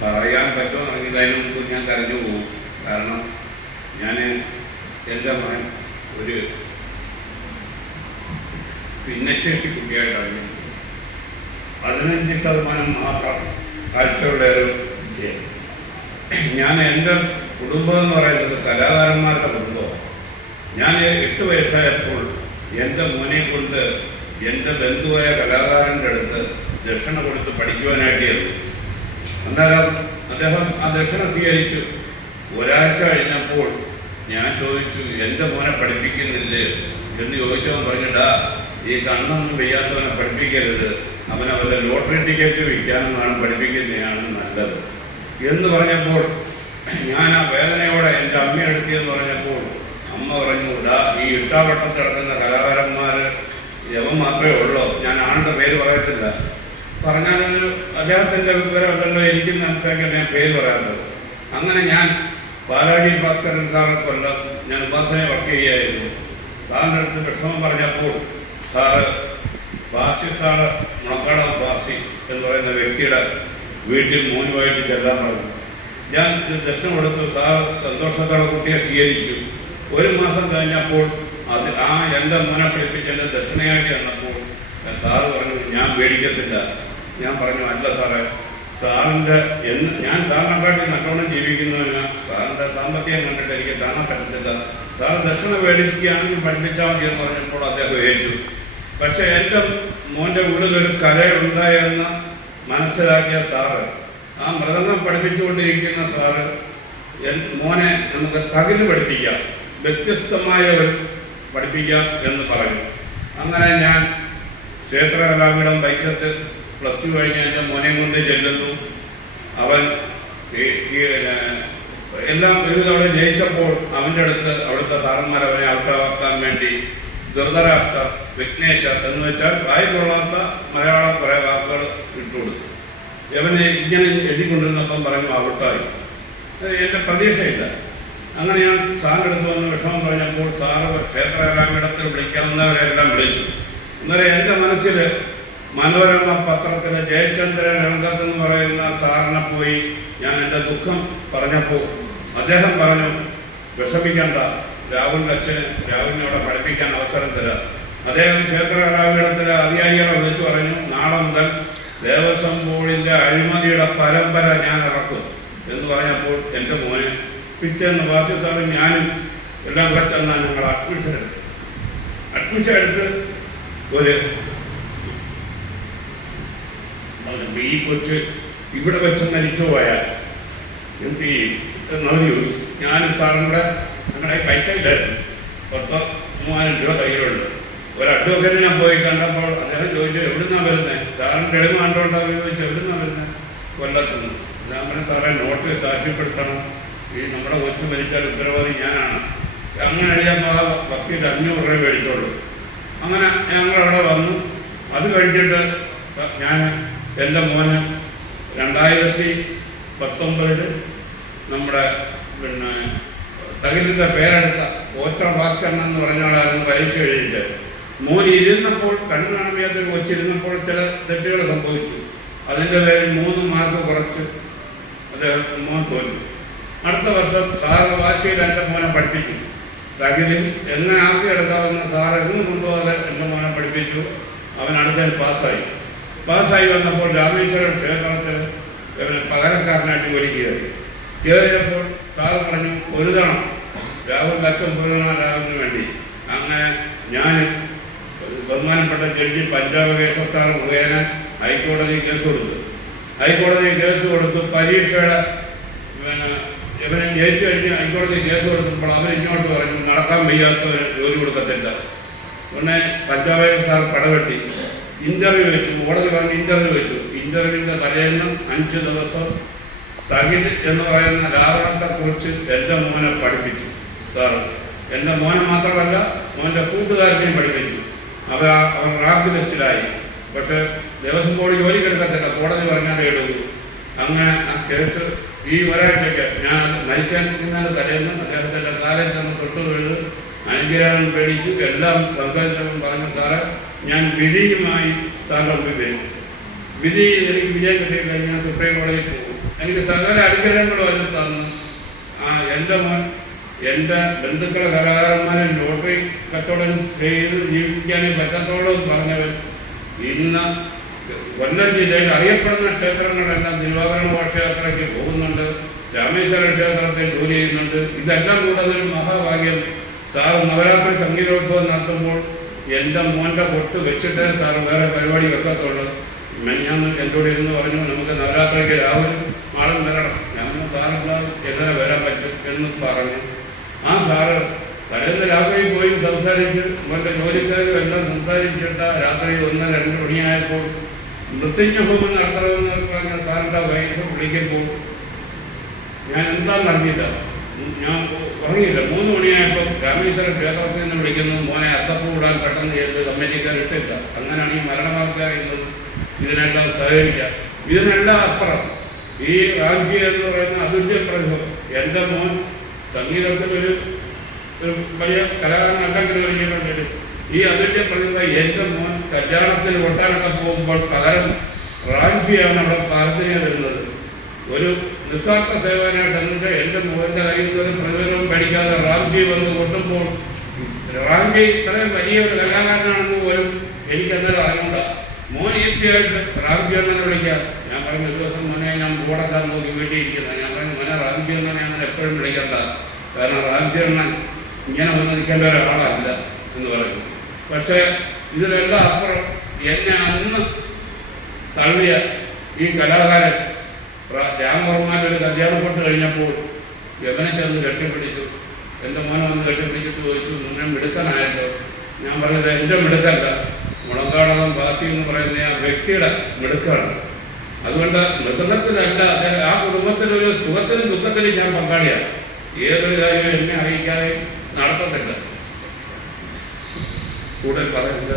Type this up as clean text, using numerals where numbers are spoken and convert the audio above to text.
പറയാൻ പറ്റുമെന്നുണ്ടെങ്കിൽ അതിന് മുമ്പ് ഞാൻ കരഞ്ഞു പോകും. കാരണം ഞാൻ എൻ്റെ മകൻ ഒരു ഭിന്നശേഷി കുട്ടിയായിട്ടാണ് ജനിച്ചത്. 15% മാത്രം കാഴ്ചയുള്ള ഒരു കുട്ടിയാണ് ഞാൻ. എൻ്റെ കുടുംബം എന്ന് പറയുന്നത് കലാകാരന്മാരുടെ കുടുംബമാണ്. ഞാൻ 8 വയസ്സായപ്പോൾ എൻ്റെ മോനെ കൊണ്ട് എൻ്റെ ബന്ധുവായ കലാകാരൻ്റെ അടുത്ത് ദക്ഷിണ കൊടുത്ത് പഠിക്കുവാനായിട്ടായിരുന്നു. അന്നേരം അദ്ദേഹം ആ ദക്ഷിണ സ്വീകരിച്ചു. ഒരാഴ്ച കഴിഞ്ഞപ്പോൾ ഞാൻ ചോദിച്ചു, എൻ്റെ മോനെ പഠിപ്പിക്കുന്നില്ലേ എന്ന് ചോദിച്ചവൻ പറഞ്ഞിട്ടാ, ഈ കണ്ണൊന്നും വയ്യാത്തവനെ പഠിപ്പിക്കരുത്, അവനെ വല്ല ലോട്ടറി ടിക്കറ്റ് വിൽക്കാനെന്നാണ് പഠിപ്പിക്കുന്നതാണ് നല്ലത് എന്ന് പറഞ്ഞപ്പോൾ ഞാൻ ആ വേദനയോടെ എൻ്റെ അമ്മയെടുത്തിയെന്ന് പറഞ്ഞപ്പോൾ അമ്മ പറഞ്ഞു, ഈ ഇട്ടാവട്ടത്ത് കിടക്കുന്ന കലാകാരന്മാർ യവൻ മാത്രമേ ഉള്ളൂ. ഞാൻ ആളുടെ പേര് പറയത്തില്ല, പറഞ്ഞാൽ അദ്ദേഹത്തിൻ്റെ വിവരമല്ലല്ലോ ഇരിക്കുന്നനുസരിച്ച് ഞാൻ പേര് പറയാത്തത്. അങ്ങനെ ഞാൻ പാലാഴി ഭാസ്കരൻ സാറെ കൊല്ലം ഞാൻ ഉപാസനെ വർക്ക് ചെയ്യുകയായിരുന്നു. സാറിൻ്റെ അടുത്ത് വിഷമം പറഞ്ഞപ്പോൾ സാറ് ബാസി സാറ് മുളക്കാട ബാസി എന്ന് പറയുന്ന വ്യക്തിയുടെ വീട്ടിൽ മോനുമായിട്ട് ചെല്ലാൻ പറഞ്ഞു. ഞാൻ ദക്ഷിണ കൊടുത്തു. സാർ സന്തോഷത്തോടെ കുട്ടിയെ സ്വീകരിച്ചു. 1 മാസം കഴിഞ്ഞപ്പോൾ എൻ്റെ മോനെ പഠിപ്പിച്ചെൻ്റെ ദക്ഷിണയായിട്ട് ചെന്നപ്പോൾ സാറ് പറഞ്ഞു, ഞാൻ പേടിക്കത്തില്ല. ഞാൻ പറഞ്ഞു, അല്ല സാറേ, സാറിൻ്റെ ഞാൻ സാറിനെക്കാട്ടി നല്ലോണം ജീവിക്കുന്നതിന് സാറിൻ്റെ സാമ്പത്തികം കണ്ടിട്ട് എനിക്ക് താങ്ങാൻ പറ്റത്തില്ല. സാറ് ദക്ഷിണ മേടിക്കുകയാണെങ്കിൽ പഠിപ്പിച്ചാൽ മതി എന്ന് പറഞ്ഞപ്പോൾ അദ്ദേഹം ഏറ്റു. പക്ഷേ എൻ്റെ മോൻ്റെ ഉള്ളിലൊരു കലയുണ്ടായെന്ന് മനസ്സിലാക്കിയ സാറ്, ആ മൃദംഗം പഠിപ്പിച്ചുകൊണ്ടിരിക്കുന്ന സാറ്, മോനെ നമുക്ക് തകില് പഠിപ്പിക്കാം, വ്യത്യസ്തമായ ഒരു പഠിപ്പിക്കാം എന്ന് പറഞ്ഞു. അങ്ങനെ ഞാൻ ക്ഷേത്രകലാപീഠം വൈക്കത്ത് +2 കഴിഞ്ഞ് എൻ്റെ മോനെ കൊണ്ട് ചെല്ലുന്നു. അവൻ എല്ലാം ഒരു തവണ ജയിച്ചപ്പോൾ അവൻ്റെ അടുത്ത് അവിടുത്തെ സാറന്മാർ അവനെ ഔട്ടാക്കാൻ വേണ്ടി ധൃതരാഷ്ട്ര, വിഘ്നേശ എന്ന് വെച്ചാൽ വായിക്കൊള്ളാത്ത മലയാളം കുറേ വാക്കുകൾ ഇട്ടുകൊടുത്തു. ഇവനെ ഇങ്ങനെ എഴുതിക്കൊണ്ടിരുന്നപ്പം പറഞ്ഞു ഔട്ടായി. എൻ്റെ പ്രതീക്ഷയില്ല. അങ്ങനെ ഞാൻ സാറിൻ്റെ അടുത്ത് വന്ന് വിഷമം പറഞ്ഞപ്പോൾ സാറ് ക്ഷേത്രകലാപീഠത്തിൽ വിളിക്കാവുന്നവരെല്ലാം വിളിച്ചു. അന്നേരം എൻ്റെ മനസ്സിൽ മനോരമ പത്രത്തിലെ ജയചന്ദ്രൻ രംഗത്ത് എന്ന് പറയുന്ന സാറിനെ പോയി ഞാൻ എൻ്റെ ദുഃഖം പറഞ്ഞപ്പോൾ അദ്ദേഹം പറഞ്ഞു, വിഷമിക്കണ്ട, രാഹുലിൻ്റെ അച്ഛന് രാഹുലിനെ അവിടെ പഠിപ്പിക്കാൻ അവസരം തരാം. അദ്ദേഹം ക്ഷേത്രകലാപീഠത്തിലെ അധികാരികളെ വിളിച്ചു പറഞ്ഞു, നാളെ മുതൽ ദേവസ്വം ബോർഡിൻ്റെ അഴിമതിയുടെ പരമ്പര ഞാൻ ഇറക്കും എന്ന് പറഞ്ഞപ്പോൾ എൻ്റെ മോന് പിറ്റേന്ന് വാസി സാറും ഞാനും എല്ലാം കൂടെ ചെന്നാൽ ഞങ്ങൾ അഡ്മിഷൻ എടുത്ത് ഒരു ഈ കൊച്ച് ഇവിടെ വെച്ച് മരിച്ചു പോയാൽ എന്ത് ചെയ്യും എന്നവർ ചോദിച്ചു. ഞാനും സാറും കൂടെ ഞങ്ങളുടെ പൈസ ഇല്ലായിരുന്നു, 30,000 രൂപ കയ്യിലുണ്ട്. ഒരു അഡ്വക്കേറ്റ് ഞാൻ പോയി കണ്ടപ്പോൾ അദ്ദേഹം ചോദിച്ചു, എവിടുന്നാണ് വരുന്നത്? സാറിന് എളിമ കണ്ടുകൊണ്ടാണ് ചോദിച്ചു, എവിടുന്നാണ് വരുന്നത്? കൊല്ലത്തുനിന്ന്. ഞാൻ പറഞ്ഞു, സാറേ നോട്ട് സാക്ഷ്യപ്പെടുത്തണം, ഈ നമ്മുടെ കൊച്ചു മരിച്ചാൽ ഉത്തരവാദി ഞാനാണ്. അങ്ങനെ എഴുതിയപ്പോൾ ആ വക്കീൽ 500 രൂപ മേടിച്ചോളൂ. അങ്ങനെ ഞങ്ങളവിടെ വന്നു. അത് കഴിഞ്ഞിട്ട് ഞാൻ എൻ്റെ മോന് 2019 നമ്മുടെ തകിലിൻ്റെ പേരെടുത്ത ഓച്ചിറ ഭാസ്കരൻ എന്ന് പറഞ്ഞാലായിരുന്നു പരീക്ഷ എഴുതിയിട്ട്. മോൻ ഇരുന്നപ്പോൾ കണ്ണു കാണാൻ വയ്യാത്തൊരു കൊച്ചിരുന്നപ്പോൾ ചില തെറ്റുകൾ സംഭവിച്ചു. അതിൻ്റെ പേരിൽ 3 മാർക്ക് കുറച്ച് അദ്ദേഹം മോൻ തോന്നി. അടുത്ത വർഷം സാറ് വാശിയിൽ എൻ്റെ മോനെ പഠിപ്പിച്ചു. തകിലിൽ എങ്ങനെ ആക്കിയെടുക്കാവുന്ന സാറ് എങ്ങും കൊണ്ടുപോകാതെ എൻ്റെ മോനെ പഠിപ്പിച്ചു. അവൻ അടുത്തതിൽ പാസ്സായി വന്നപ്പോൾ രാമേശ്വരം ക്ഷേത്രത്തിൽ ഇവന് പകരക്കാരനായിട്ട് ജോലിക്കുകയായി. കയറിയപ്പോൾ സാറ് പറഞ്ഞു, പൊരുതണം, രാഹുലിൻ്റെ അച്ഛൻ പൊരുതണം രാഹുലിന് വേണ്ടി. അങ്ങനെ ഞാൻ ബഹുമാനപ്പെട്ട ജഡ്ജി പഞ്ചാബ് കേസർ മുഖേന ഹൈക്കോടതി കേസ് കൊടുത്തു. പരീക്ഷയുടെ ഇവനെ ജയിച്ചു കഴിഞ്ഞ് ഹൈക്കോടതി കേസ് കൊടുത്തപ്പോൾ അവൻ ഇങ്ങോട്ട് പറഞ്ഞു, നടക്കാൻ വയ്യാത്തവന് ജോലി കൊടുക്കത്തില്ല. ഉടനെ പഞ്ചാബ് സാർ പടവെട്ടി ഇൻ്റർവ്യൂ വെച്ചു. കോടതി പറഞ്ഞ് ഇൻ്റർവ്യൂ വെച്ചു. ഇൻ്റർവ്യൂവിൻ്റെ തലേന്ന് 5 ദിവസം തകിൽ എന്ന് പറയുന്ന രാവണത്തെക്കുറിച്ച് എൻ്റെ മോനെ പഠിപ്പിച്ചു സാറ്. എൻ്റെ മോനെ മാത്രമല്ല, മോൻ്റെ കൂട്ടുകാരനെയും പഠിപ്പിച്ചു. അവർ റാങ്ക് ലിസ്റ്റിലായി. പക്ഷേ ദേവസ്വം ബോർഡ് ജോലിക്ക് എടുക്കത്തില്ല, കോടതി പറഞ്ഞാലേ എടുക്കൂ. അങ്ങനെ ആ കേസ് ഈ ഒരാഴ്ചയ്ക്ക് ഞാൻ മരിക്കാൻ നിന്നതിൻ്റെ തലേന്ന് അദ്ദേഹത്തിൻ്റെ കാലം ചെന്ന് തൊട്ട് വീണ് അനുഗ്രഹം പേടിച്ചു. എല്ലാം സംസാരിച്ചപ്പോൾ പറഞ്ഞു, സാറ് ഞാൻ വിധിയുമായി സാറിൻ്റെ മുമ്പിൽ വരും. വിധി എനിക്ക് വിജയം കിട്ടിയില്ല, ഞാൻ സുപ്രീം കോടതിയിൽ പോകും എനിക്ക് സകല അനുഗ്രഹങ്ങളും അതിൽ തന്നു. എൻ്റെ മോൻ എൻ്റെ ബന്ധുക്കളെ കലാകാരന്മാരെ ലോട്ടറി കച്ചവടം ചെയ്ത് ജീവിക്കാനേ പറ്റത്തോളം പറഞ്ഞവൻ ഇന്ന് കൊല്ലം ജില്ലയിൽ അറിയപ്പെടുന്ന ക്ഷേത്രങ്ങളെല്ലാം തിരുവാഭരണ ഘോഷയാത്രയ്ക്ക് പോകുന്നുണ്ട്, രാമേശ്വര ക്ഷേത്രത്തിൽ ജോലി ചെയ്യുന്നുണ്ട്. ഇതെല്ലാം കൂടെ അതൊരു മഹാഭാഗ്യം. സാറ് നവരാത്രി സംഗീതോത്സവം നടത്തുമ്പോൾ എൻ്റെ മോൻ്റെ പൊട്ട് വെച്ചിട്ട് സാറ് വേറെ പരിപാടി വെക്കത്തുള്ളൂ. ഞാൻ എന്നോട് ഇരുന്ന് പറഞ്ഞു, നമുക്ക് നവരാത്രിക്ക് രാവിലെ ആളും വരണം. ഞാൻ സാറെല്ലാം എങ്ങനെ വരാൻ പറ്റും എന്ന് പറഞ്ഞു. ആ സാറ് തലേന്ന് രാത്രി പോയി സംസാരിച്ച് മറ്റേ ജോലിക്കാരും എല്ലാം സംസാരിച്ചിട്ട് രാത്രി 1-2 മണിയായപ്പോൾ മൃത്യുഞ്ജഹോമം നടത്തണമെന്ന് പറഞ്ഞ സാറിൻ്റെ വൈകിട്ട് വിളിക്കുമ്പോൾ ഞാൻ എന്താണെന്ന് അറിഞ്ഞില്ല. ഞാൻ ഉറങ്ങിയില്ല. 3 മണിയായപ്പോൾ രാമേശ്വര ക്ഷേത്രത്തിൽ നിന്ന് വിളിക്കുന്നു, മോനെ അത്തപ്പൂ ഇടാൻ പെട്ടെന്ന് ചെയ്ത് കമ്മിറ്റിക്കാർ ഇട്ടില്ല. അങ്ങനെയാണ് ഈ മരണവാർത്ത എന്നത്. ഇതിനെല്ലാം സഹകരിക്കാം. ഇതിനെല്ലാം അപ്പുറം ഈ രാജ്യം എന്ന് പറയുന്ന അതുല്യ പ്രതിഭ. എൻ്റെ മോൻ സംഗീതത്തിലൊരു വലിയ കലാകാരനല്ലെങ്കിൽ വലിയ ഈ അതുല്യ പ്രതിഭ എൻ്റെ മോൻ കല്യാണത്തിന് കൊട്ടാനൊക്കെ പോകുമ്പോൾ പകരം റാഞ്ചിയാണ് അവിടെ പ്രാർത്ഥന വരുന്നത്. ഒരു നിസ്വാർത്ഥ സേവനായിട്ട് എൻ്റെ മോൻ്റെ കയ്യിൽ നിന്നൊരു പ്രതിഫലവും പഠിക്കാതെ റാംജി വന്ന് കൊട്ടുമ്പോൾ റാംജി ഇത്രയും വലിയൊരു കലാകാരനാണെന്ന് പോലും എനിക്കെന്തായാലും അറിഞ്ഞൂടാ. മോൻ ഈസിയായിട്ട് റാംജി എന്നെ വിളിക്കാം. ഞാൻ പറഞ്ഞു, ഒരു ദിവസം മോനെ ഞാൻ ബോർഡെല്ലാം നോക്കി വീട്ടിൽ ഇരിക്കുന്നത്. ഞാൻ പറഞ്ഞു, മോനെ റാംജി എന്നെ അങ്ങനെ എപ്പോഴും വിളിക്കണ്ട, കാരണം റാംജി എണ്ണ ഇങ്ങനെ വന്ന് നിൽക്കേണ്ട ഒരാളല്ല എന്ന് പറഞ്ഞു. പക്ഷേ ഇതിലെല്ലാം അപ്പുറം എന്നെ അന്ന് തള്ളിയ ഈ കലാകാരൻ രാമവർമ്മ ഒരു കല്യാണപ്പെട്ട് കഴിഞ്ഞപ്പോൾ യവനെ ചെന്ന് കെട്ടിപ്പിടിച്ചു. എൻ്റെ മോനെ വന്ന് കെട്ടിപ്പിടിച്ചിട്ട് ചോദിച്ചു, മുന്നേ മിടുക്കനായല്ലോ. ഞാൻ പറഞ്ഞത് എൻ്റെ മിടുക്കല്ല, മുളങ്കാടകം ബാസി എന്ന് പറയുന്ന ആ വ്യക്തിയുടെ മിടുക്കാണ്. അതുകൊണ്ട് മൃതത്തിലല്ല, അദ്ദേഹം ആ കുടുംബത്തിലൊരു സുഖത്തിനും ദുഃഖത്തിനും ഞാൻ പങ്കാളിയാണ്. ഏതൊരു കാര്യവും എന്നെ അറിയിക്കാതെ നടത്തത്തില്ല. കൂടുതൽ പറയുന്നത്